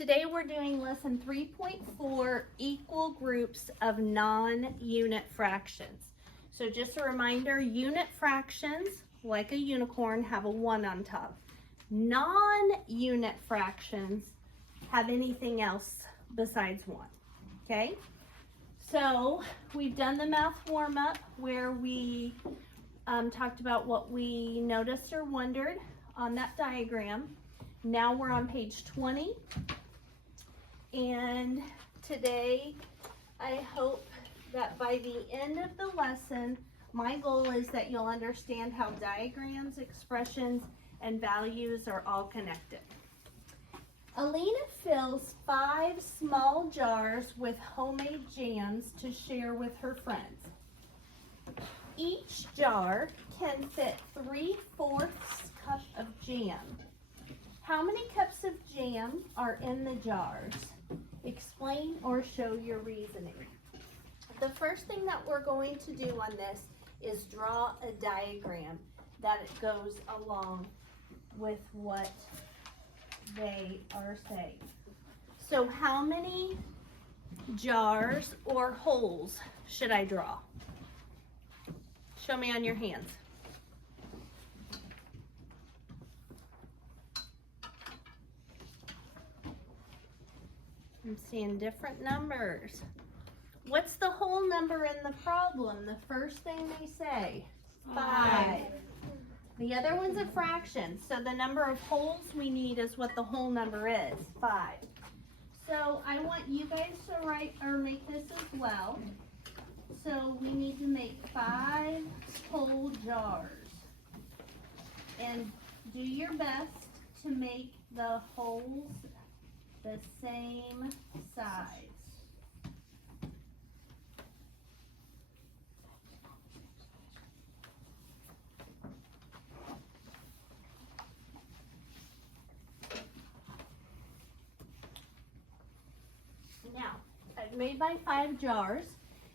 Today we're doing lesson 3.4, equal groups of non-unit fractions. So just a reminder, unit fractions, like a unicorn, have a 1 on top. Non-unit fractions have anything else besides 1, okay? So we've done the math warm-up where we talked about what we noticed or wondered on that diagram. Now we're on page 20, and today I hope that by the end of the lesson, my goal is that you'll understand how diagrams, expressions, and values are all connected. Alina fills 5 small jars with homemade jams to share with her friends. Each jar can fit 3/4 cup of jam. How many cups of jam are in the jars? Explain or show your reasoning. The first thing that we're going to do on this is draw a diagram that goes along with what they are saying. So how many jars or holes should I draw? Show me on your hands. I'm seeing different numbers. What's the whole number in the problem? The first thing they say, 5. The other one's a fraction, so the number of holes we need is what the whole number is, 5. So I want you guys to write or make this as well. So we need to make 5 whole jars. And do your best to make the holes the same size. Now, I've made my 5 jars.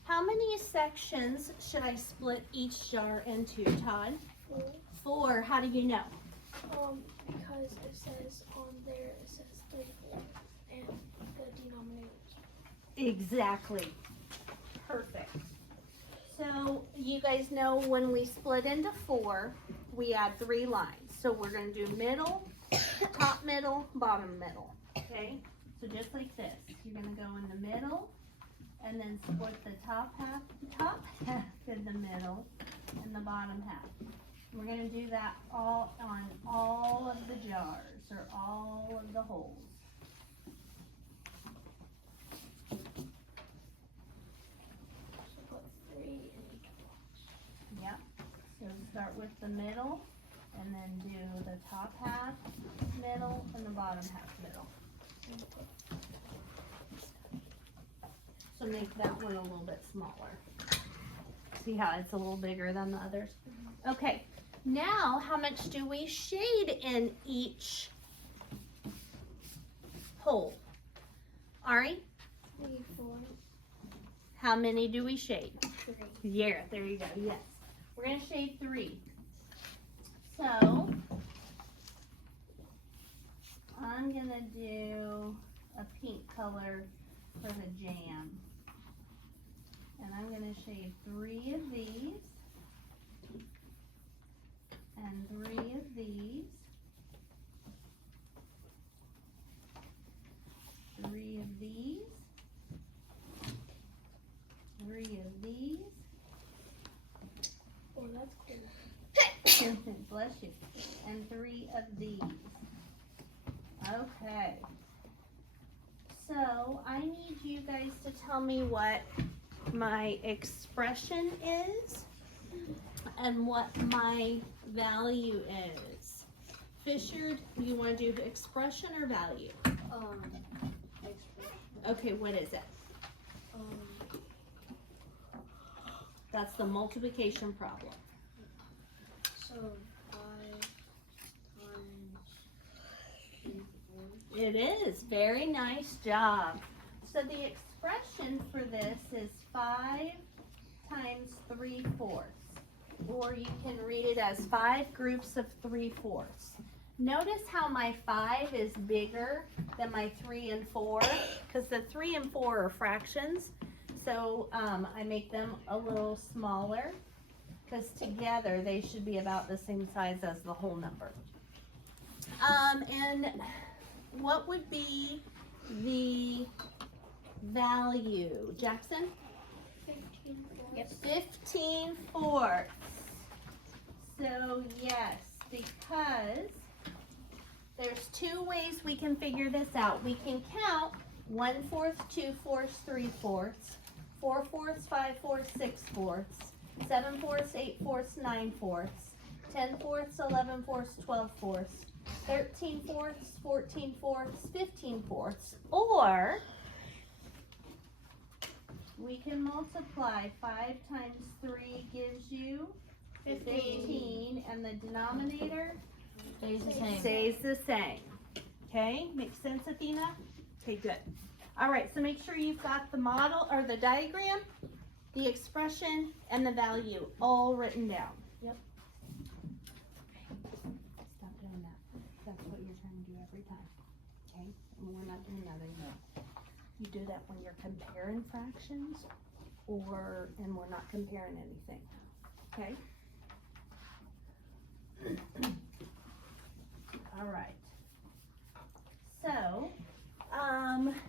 How many sections should I split each jar into, Todd? 4. 4. How do you know? Because it says on there, it says 3/4 and the denominators. Exactly. Perfect. So you guys know when we split into 4, we add 3 lines. So we're going to do middle, top middle, bottom middle. Okay? So just like this. You're going to go in the middle and then split the top half in the middle and the bottom half. We're going to do that all on all of the jars or all of the holes. So put 3 in each box. Yep. So start with the middle and then do the top half middle and the bottom half middle. So make that one a little bit smaller. See how it's a little bigger than the others? Okay. Now, how much do we shade in each hole? Ari, 3, 4, how many do we shade? 3. Yeah, there you go, yes. We're gonna shade 3. So, I'm gonna do a pink color for the jam. And I'm gonna shade 3 of these. And 3 of these. 3 of these. 3 of these. Oh, that's cool. Bless you. And 3 of these. Okay. So I need you guys to tell me what my expression is and what my value is. Fisher, you want to do expression or value? Expression. Okay, what is it? That's the multiplication problem. So 5 times 3/4. It is. Very nice job. So the expression for this is 5 times 3/4. Or you can read it as 5 groups of 3/4. Notice how my 5 is bigger than my 3 and 4, because the 3 and 4 are fractions. So I make them a little smaller, because together they should be about the same size as the whole number. And what would be the value, Jackson? 15 fourths. Yep, 15 fourths. So yes, because there's 2 ways we can figure this out. We can count 1/4, 2/4, 3/4, 4/4, 5/4, 6/4, 7/4, 8/4, 9/4, 10/4, 11/4, 12/4, 13/4, 14/4, 15/4, or we can multiply 5 times 3 gives you 15, and the denominator stays the same. Okay, makes sense, Athena? Okay, good. All right, so make sure you've got the model or the diagram, the expression, and the value all written down. Yep. Stop doing that. That's what you're trying to do every time. Okay, and we're not doing that anymore. You do that when you're comparing fractions and we're not comparing anything. Okay? All right. So,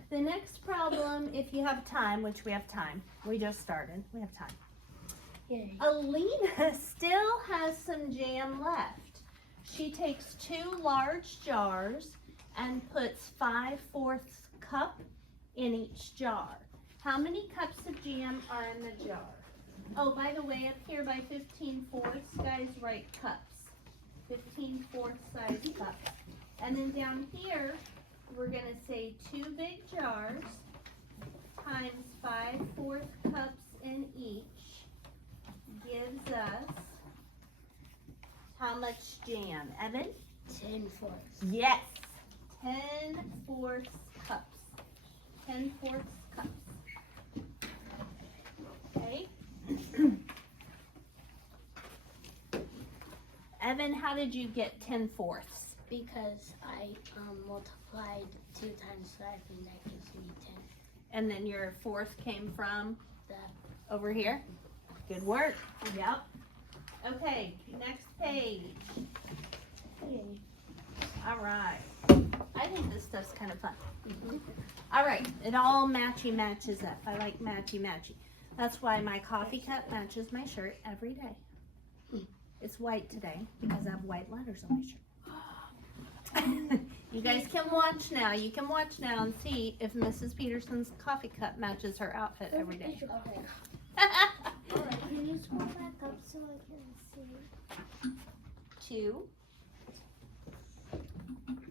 the next problem, if you have time, which we have time, we just started, we have time. Yay. Alina still has some jam left. She takes 2 large jars and puts 5/4 cup in each jar. How many cups of jam are in the jar? Oh, by the way, up here by 15/4, guys, write cups. 15/4 size cups. And then down here, we're gonna say 2 big jars times 5/4 cups in each gives us how much jam, Evan? 10/4. Yes, 10/4 cups. 10/4 cups. Okay. Evan, how did you get 10/4? Because I multiplied 2 times 5 and that gives me 10. And then your 4th came from That. over here? Good work. Yep. Okay, next page. Yay. All right. I think this stuff's kind of fun. All right, it all matches up. I like matchy. That's why my coffee cup matches my shirt every day. It's white today because I have white letters on my shirt. You guys can watch now. You can watch now and see if Mrs. Peterson's coffee cup matches her outfit every day. Okay. Alright, can you scroll back up so I can see? 2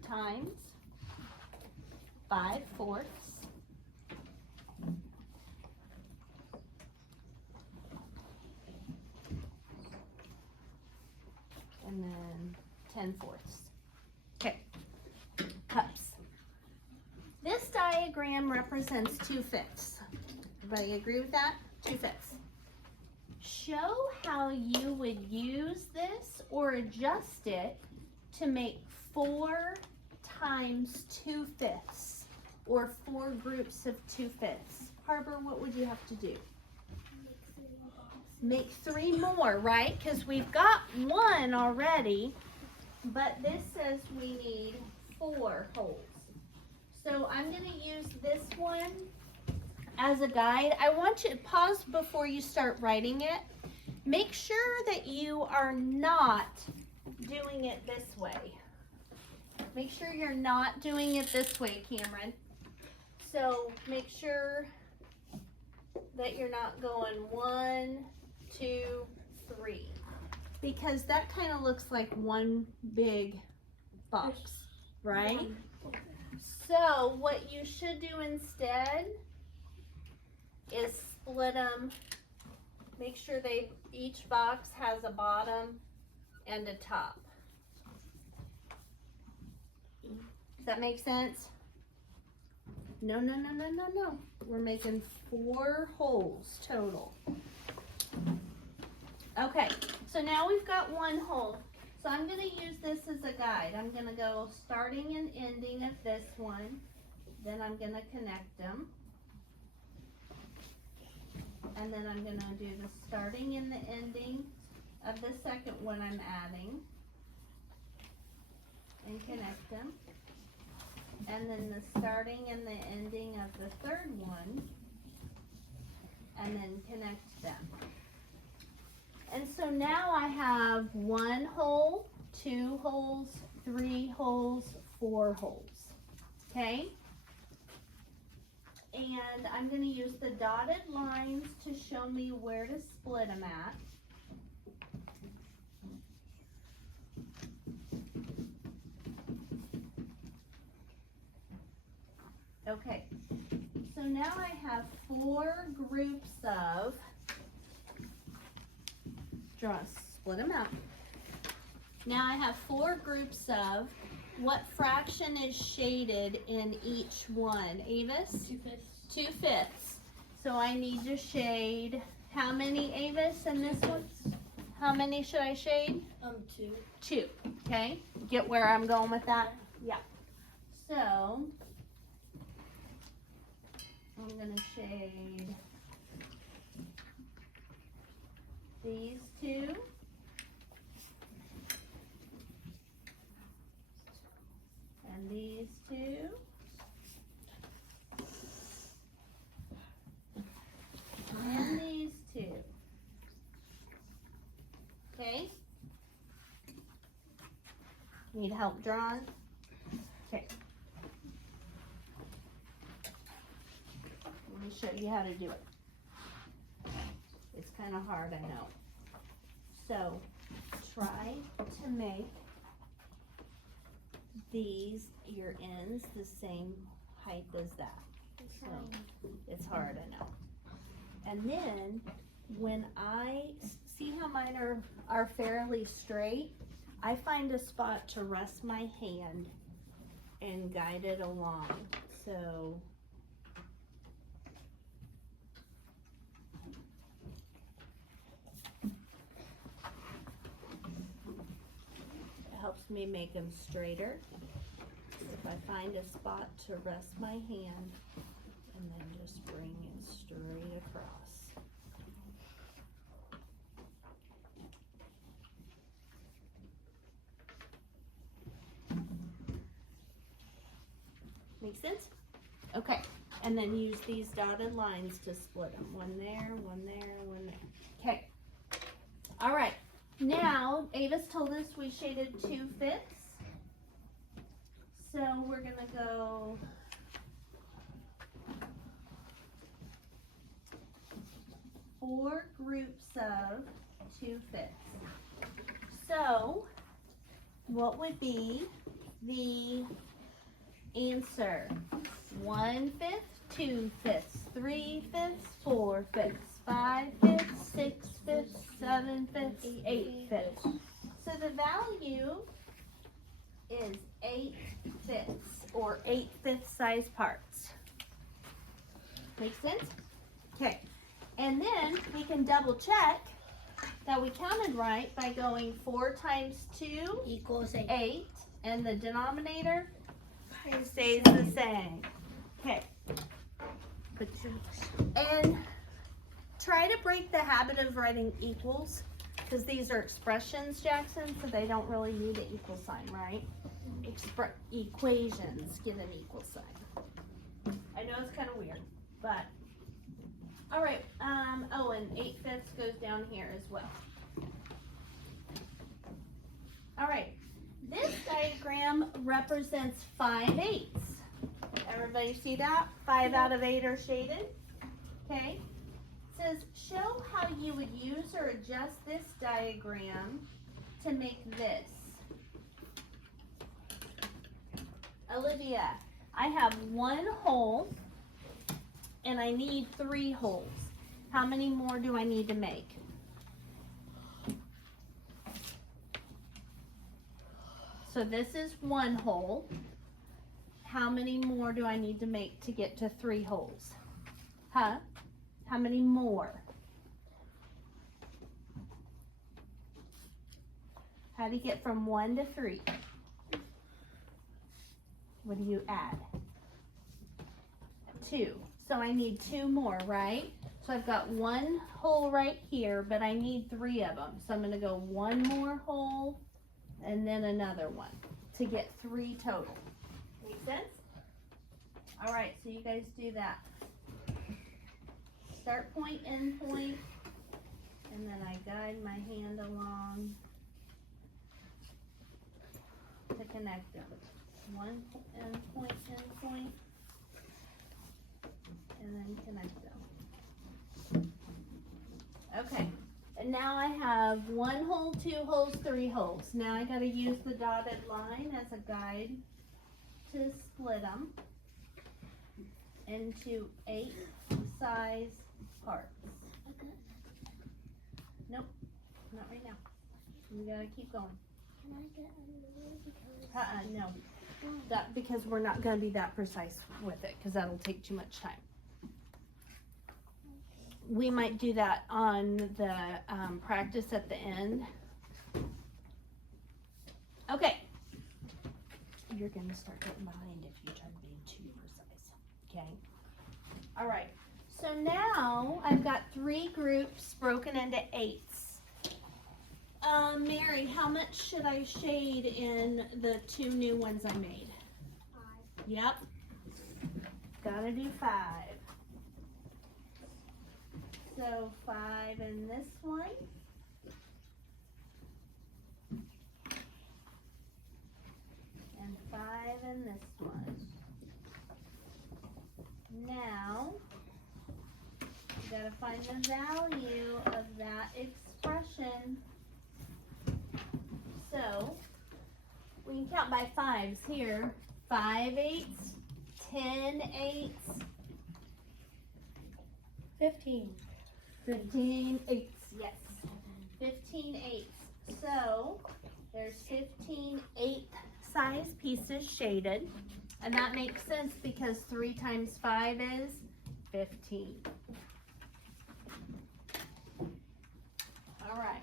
times 5/4 and then 10/4. Okay, cups. This diagram represents 2/5. Everybody agree with that? 2/5. Show how you would use this or adjust it to make 4 times 2/5 or 4 groups of 2/5. Harbor, what would you have to do? Make 3 more, right? Because we've got 1 already, but this says we need 4 holes. So I'm going to use this one as a guide. I want you to pause before you start writing it. Make sure that you are not doing it this way. Make sure you're not doing it this way, Cameron. So make sure that you're not going 1, 2, 3. Because that kind of looks like one big box, right? So what you should do instead is split them. Make sure each box has a bottom and a top. Does that make sense? No. We're making 4 holes total. Okay, so now we've got 1 hole. So So I'm going to use this as a guide. I'm going to go starting and ending of this one. Then I'm going to connect them. And then I'm going to do the starting and the ending of the second one I'm adding. And connect them. And then the starting and the ending of the third one. And then connect them. And so now I have 1 hole, 2 holes, 3 holes, 4 holes. Okay? And I'm going to use the dotted lines to show me where to split them at. Okay, so now I have 4 groups of, split them out. Now I have 4 groups of, what fraction is shaded in each one? Avis? 2/5. 2/5. So I need to shade, how many, Avis, in this one? How many should I shade? 2. 2, okay? Get where I'm going with that? Yeah. So, I'm gonna shade these 2. And these 2. And these 2. Okay? Need help drawing? Okay. Let me show you how to do it. It's kind of hard, I know. So, try to make these, your ends, the same height as that. So, it's hard, I know. And then, when I see how mine are fairly straight, I find a spot to rest my hand and guide it along. So, it helps me make them straighter. If I find a spot to rest my hand and then just bring it straight across. Make sense? Okay, and then use these dotted lines to split them. One there, one there, one there. Okay. All right. Now, Avis told us we shaded 2/5. So we're gonna go four groups of 2/5. So what would be the answer? 1/5, 2/5, 3/5, 4/5, 5/5, 6/5, 7/5, 8/5. So the value is 8/5 or 8/5 size parts. Make sense? Okay. And then we can double check that we counted right by going 4 times 2 equals 8, and the denominator stays the same. Okay. And try to break the habit of writing equals, because these are expressions, Jackson, so they don't really need an equal sign, right? Equations get an equal sign. I know it's kind of weird, but all right. Oh, and 8/5 goes down here as well. All right. This diagram represents 5/8. Everybody see that? 5 out of 8 are shaded. Okay. It says, show how you would use or adjust this diagram to make this. Olivia, I have 1 hole and I need 3 holes. How many more do I need to make? So this is 1 hole. How many more do I need to make to get to 3 holes? Huh? How many more? How do you get from 1 to 3? What do you add? 2. So I need 2 more, right? So I've got 1 hole right here, but I need 3 of them. So I'm going to go 1 more hole and then another one to get 3 total. Make sense? All right, so you guys do that. Start point, end point, and then I guide my hand along to connect them. 1 end point, and then connect them. Okay, and now I have 1 hole, 2 holes, 3 holes. Now I gotta use the dotted line as a guide to split them into 8 size parts. Nope, not right now. We gotta keep going. Can I get under because No. That, because we're not gonna be that precise with it, because that'll take too much time. We might do that on the practice at the end. Okay. You're gonna start getting behind if you try to be too precise. Okay. All right. So now I've got 3 groups broken into 8s. Mary, how much should I shade in the 2 new ones I made? 5. Yep. Gotta do 5. So 5 in this one. And 5 in this one. Now, you gotta find the value of that expression. So, we can count by 5s here. 5 eighths, 10 eighths, 15. 15 eighths, yes. 15 eighths. So, there's 15 eighth size pieces shaded. And that makes sense because 3 times 5 is 15. All right.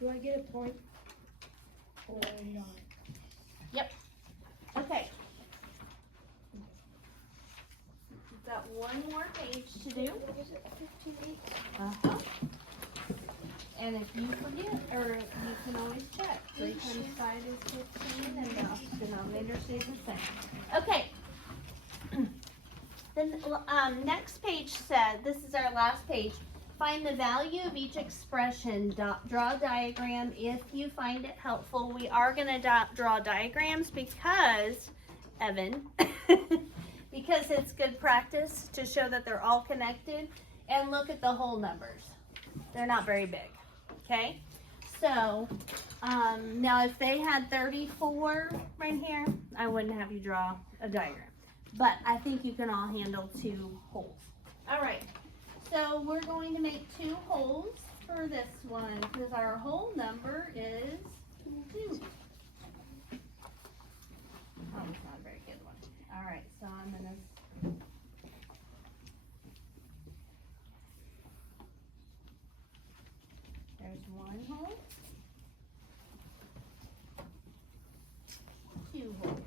Do I get a point or not? Yep. Okay. We've got 1 more page to do. Is it 15 eighths? Uh-huh. And if you forget, or you can always check. 3 times 5 is 15, and the denominator stays the same. Okay. The next page said, this is our last page, find the value of each expression, draw a diagram if you find it helpful. We are going to draw diagrams because, Evan, because it's good practice to show that they're all connected, and look at the whole numbers. They're not very big. Okay, so now if they had 34 right here, I wouldn't have you draw a diagram. But I think you can all handle 2 holes. All right, so we're going to make 2 holes for this one because our whole number is 2. Oh, it's not a very good one. All right, so I'm going to... There's 1 hole, 2 holes.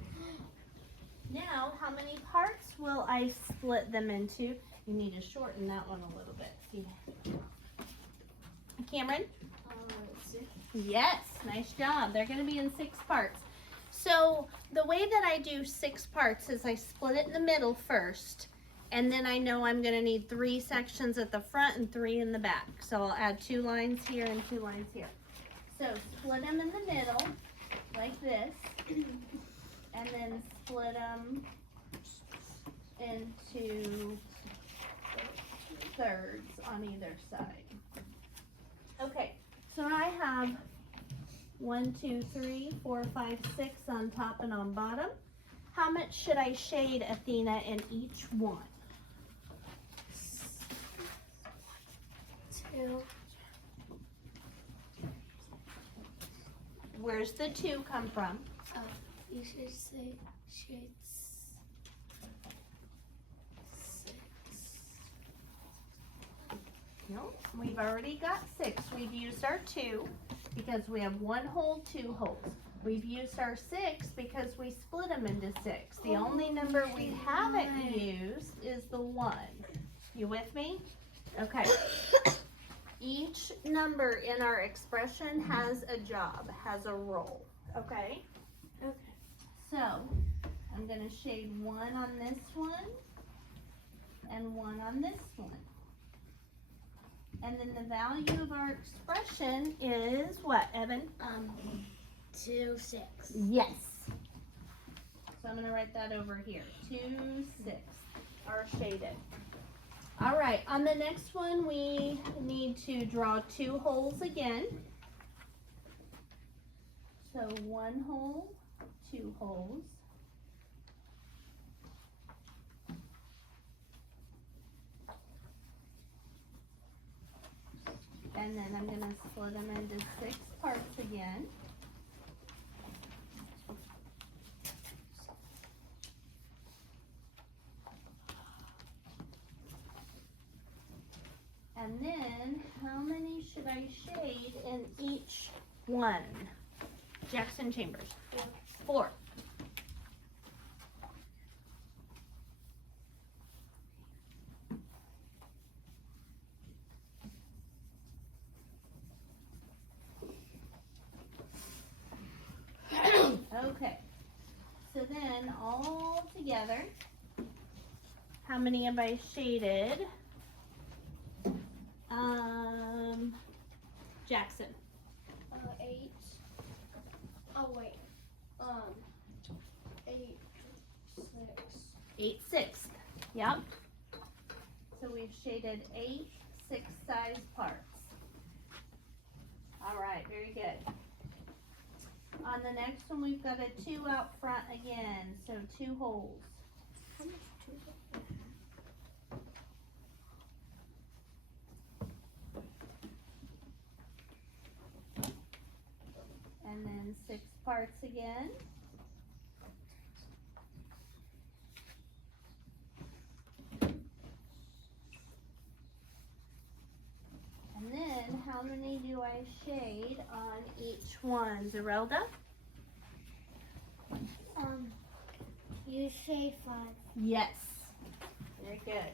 Now, how many parts will I split them into? You need to shorten that one a little bit. See, Cameron? 6. Yes, nice job. They're going to be in 6 parts. So the way that I do 6 parts is I split it in the middle first. And then I know I'm going to need 3 sections at the front and 3 in the back. So I'll add 2 lines here and 2 lines here. So split them in the middle, like this. And then split them into thirds on either side. Okay, so I have 1, 2, 3, 4, 5, 6 on top and on bottom. How much should I shade, Athena, in each one? 2. Where's the 2 come from? You should say shades 6. No, we've already got 6. We've used our 2. because we have 1 hole, 2 holes. We've used our 6 because we split them into 6. The only number we haven't used is the 1. You with me? Okay. Each number in our expression has a job, has a role. Okay? Okay. So, I'm going to shade 1 on this one and 1 on this one. And then the value of our expression is what, Evan? 2, 6. Yes. So I'm going to write that over here. 2, 6 are shaded. All right, on the next one, we need to draw 2 holes again. So 1 hole, 2 holes. And then I'm going to split them into 6 parts again. And then, how many should I shade in each one? Jackson Chambers. 4. Okay. So then, all together, how many have I shaded? Jackson. 8. Oh wait. 8, 6. 8 sixths. Yep. So we've shaded 8 6-size parts. All right, very good. On the next one, we've got a 2 out front again, so 2 holes. How much 2? And then 6 parts again. And then how many do I shade on each one? Zerelda? You shade 5. Yes. Very good.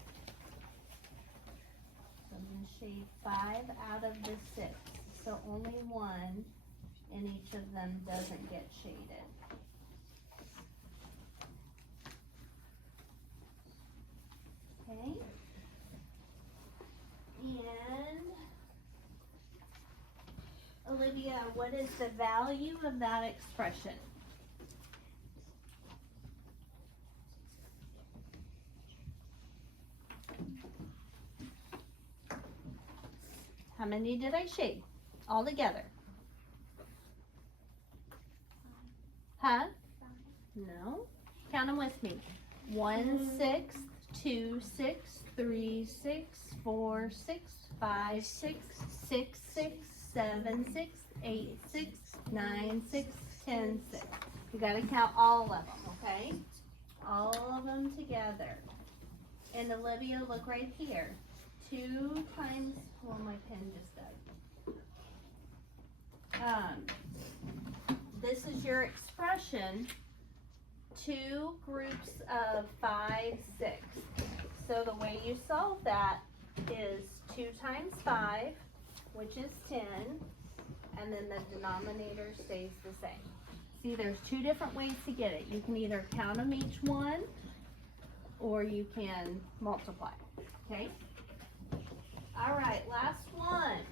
So I'm going to shade 5 out of the 6. So only 1 in each of them doesn't get shaded. Okay. And Olivia, what is the value of that expression? How many did I shade all together? Huh? 5. No. Count them with me. 1 6, 2 6, 3 6, 4 6, 5 6, 6 6, 7 6, 8 6, 9 6, 10 6. You gotta count all of them, okay? All of them together. And Olivia, look right here. 2 times, well, my pen just died. This is your expression. 2 groups of 5 6. So the way you solve that is 2 times 5, which is 10, and then the denominator stays the same. See, there's 2 different ways to get it. You can either count them each one, or you can multiply, okay? All right, last one.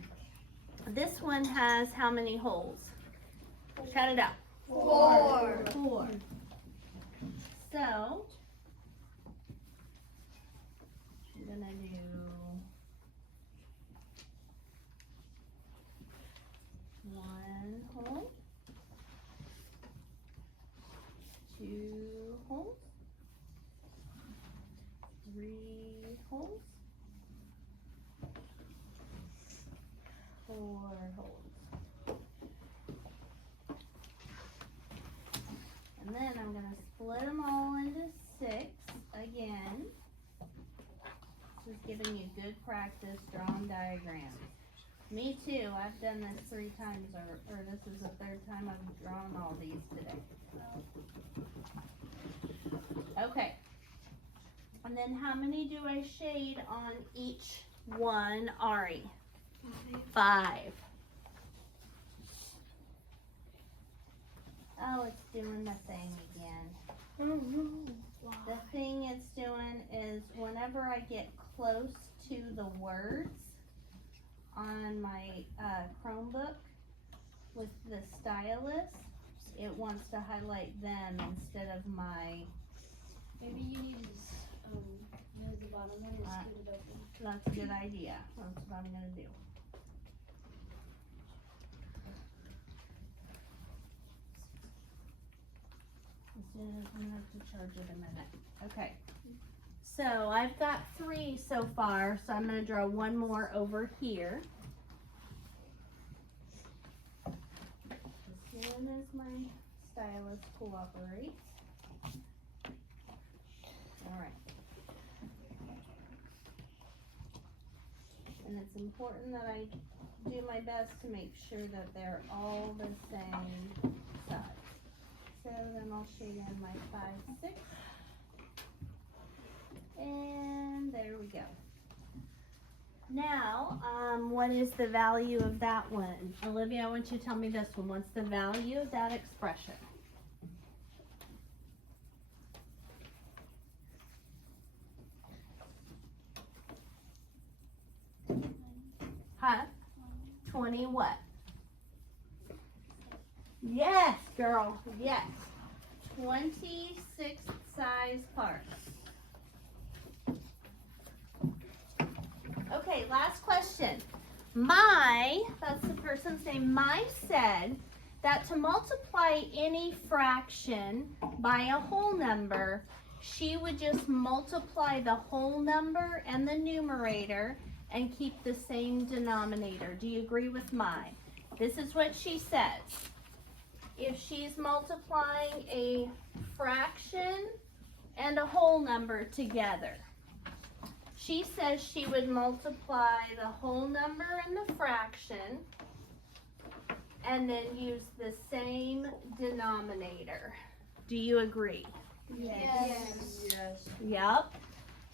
This one has how many holes? Count it out. 4. 4. So, I'm gonna do 1 hole, 2 holes, 3 holes, 4 holes. And then I'm going to split them all into 6 again. This is giving you good practice drawing diagrams. Me too. I've done this 3 times, or this is the 3rd time I've drawn all these today. Okay. And then how many do I shade on each one, Ari? 5. Oh, it's doing the thing again. Oh no. The thing it's doing is whenever I get close to the words on my Chromebook with the stylus, it wants to highlight them instead of my. Maybe you need to move the bottom one and scoot it open. That's a good idea. That's what I'm gonna do. I'm gonna have to charge it a minute. Okay. So I've got 3 so far, so I'm gonna draw one more over here. As soon as my stylus cooperates. Alright. And it's important that I do my best to make sure that they're all the same size. So then I'll shade in my 5, 6. And there we go. Now, what is the value of that one? Olivia, I want you to tell me this one. What's the value of that expression? Huh? 20 what? Yes, girl. Yes. 26 size parts. Okay, last question. That's the person's name, said that to multiply any fraction by a whole number, she would just multiply the whole number and the numerator and keep the same denominator. Do you agree with mine? This is what she says. If she's multiplying a fraction and a whole number together, she says she would multiply the whole number and the fraction and then use the same denominator. Do you agree? Yes. Yes. Yep.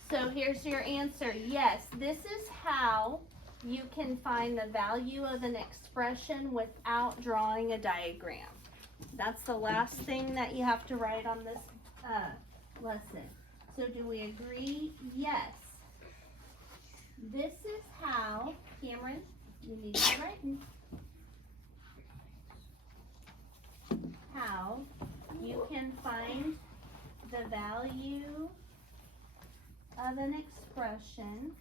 So here's your answer. Yes, this is how you can find the value of an expression without drawing a diagram. That's the last thing that you have to write on this lesson. So do we agree? Yes. This is how, Cameron, you need to write how you can find the value of an expression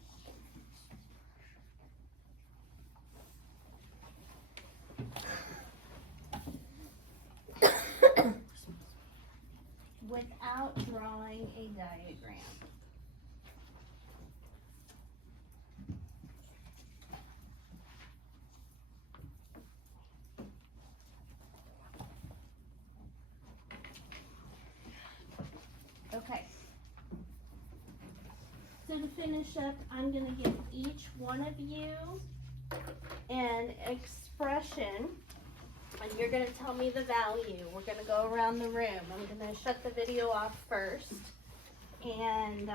without drawing a diagram. Okay. So to finish up, I'm going to give each one of you an expression, and you're going to tell me the value. We're going to go around the room. I'm going to shut the video off first, and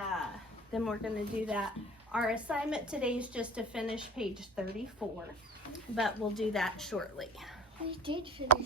then we're going to do that. Our assignment today is just to finish page 34, but we'll do that shortly. We did finish